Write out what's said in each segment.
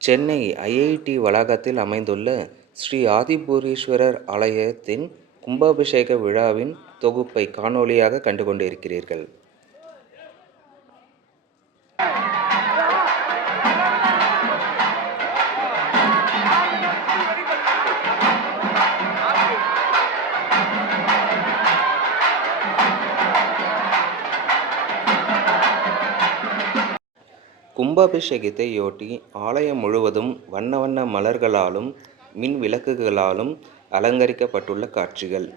Chennai IIT வளாகத்தில் அமைந்துள்ள ஸ்ரீ ஆதிபுரீஸ்வரர் ஆலயத்தின் கும்பாபிஷேக விழாவின் தொகுப்பை காணொளியாக கண்டு கொண்டிருக்கிறீர்கள். கும்பாபிஷேகத்தையொட்டி ஆலயம் முழுவதும் வண்ண வண்ண மலர்களாலும் மின் விளக்குகளாலும் அலங்கரிக்கப்பட்டுள்ள காட்சிகள்.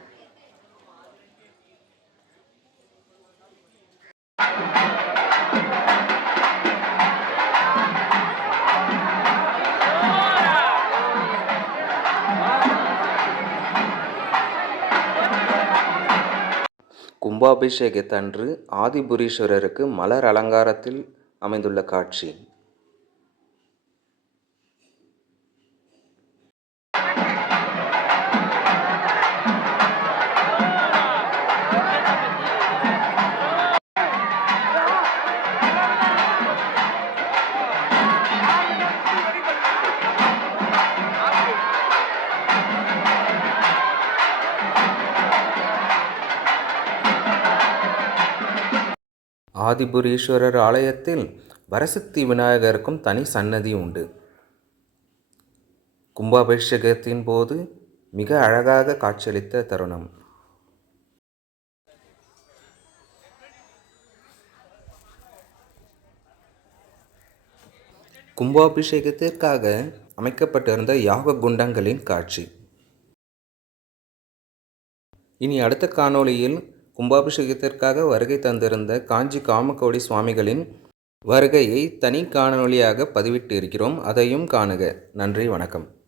கும்பாபிஷேகத்தன்று ஆதிபுரீஸ்வரருக்கு மலர் அலங்காரத்தில் அமைந்துள்ள காட்சி. ஆதிபுரீஸ்வரர் ஆலயத்தில் வரசக்தி விநாயகருக்கும் தனி சன்னதி உண்டு. கும்பாபிஷேகத்தின் போது மிக அழகாக காட்சியளித்த தருணம். கும்பாபிஷேகத்திற்காக அமைக்கப்பட்டிருந்த யாக குண்டங்களின் காட்சி. இனி அடுத்த காணொளியில் கும்பாபிஷேகத்திற்காக வருகை தந்திருந்த காஞ்சி காமகோடி சுவாமிகளின் வருகையை தனி காணொளியாக பதிவிட்டு இருக்கிறோம். அதையும் காணுக. நன்றி, வணக்கம்.